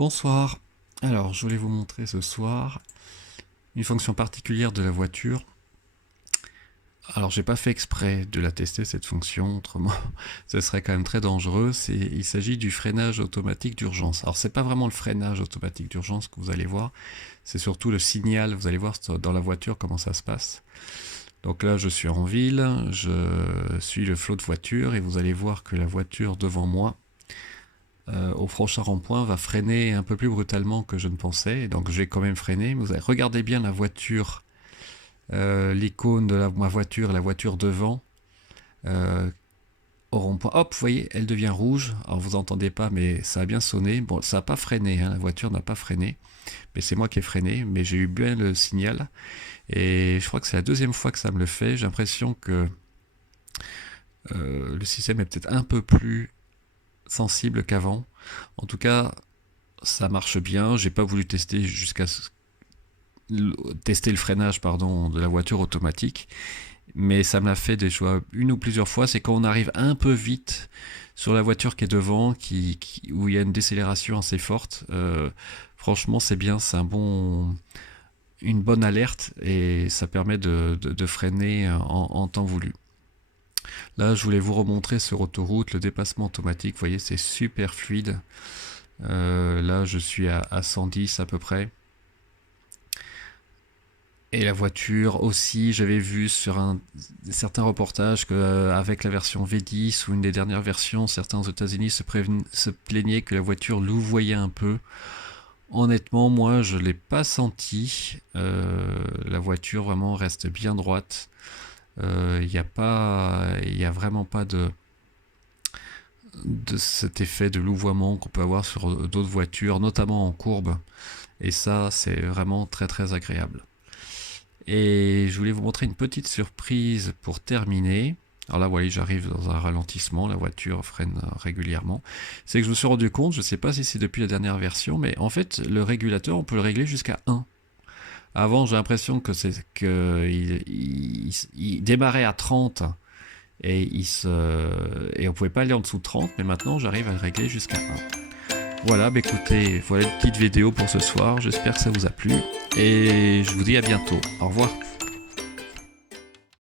Bonsoir. Alors, je voulais vous montrer ce soir une fonction particulière de la voiture. Alors, j'ai pas fait exprès de la tester cette fonction, autrement, ce serait quand même très dangereux. Il s'agit du freinage automatique d'urgence. Alors, c'est pas vraiment le freinage automatique d'urgence que vous allez voir, c'est surtout le signal. Vous allez voir dans la voiture comment ça se passe. Donc là, je suis en ville, je suis le flot de voitures et vous allez voir que la voiture devant moi, au prochain rond-point, va freiner un peu plus brutalement que je ne pensais. Donc, j'ai quand même freiné. Mais regardez bien la voiture, l'icône de ma voiture, la voiture devant, au rond-point. Hop, vous voyez, elle devient rouge. Alors, vous n'entendez pas, mais ça a bien sonné. Bon, ça n'a pas freiné, hein, la voiture n'a pas freiné. Mais c'est moi qui ai freiné, mais j'ai eu bien le signal. Et je crois que c'est la deuxième fois que ça me le fait. J'ai l'impression que le système est peut-être un peu plus sensible qu'avant. En tout cas, ça marche bien. J'ai pas voulu tester tester le freinage de la voiture automatique, mais ça me l'a fait déjà une ou plusieurs fois. C'est quand on arrive un peu vite sur la voiture qui est devant, où il y a une décélération assez forte. Franchement, c'est bien, c'est une bonne alerte et ça permet de freiner en temps voulu. Là, je voulais vous remontrer sur autoroute le dépassement automatique. Vous voyez, c'est super fluide. Là, je suis à 110 à peu près. Et la voiture aussi, j'avais vu sur certains reportages qu'avec la version V10 ou une des dernières versions, certains aux États-Unis se plaignaient que la voiture louvoyait un peu. Honnêtement, moi, je ne l'ai pas senti. La voiture vraiment reste bien droite. Il n'y a vraiment pas de cet effet de louvoiement qu'on peut avoir sur d'autres voitures, notamment en courbe. Et ça, c'est vraiment très très agréable. Et je voulais vous montrer une petite surprise pour terminer. Alors là, vous voyez, j'arrive dans un ralentissement, la voiture freine régulièrement. C'est que je me suis rendu compte, je ne sais pas si c'est depuis la dernière version, mais en fait, le régulateur, on peut le régler jusqu'à 1. Avant, j'ai l'impression que il démarrait à 30 et on pouvait pas aller en dessous de 30, mais maintenant, j'arrive à le régler jusqu'à 1. Voilà, bah écoutez, voilà une petite vidéo pour ce soir. J'espère que ça vous a plu et je vous dis à bientôt. Au revoir.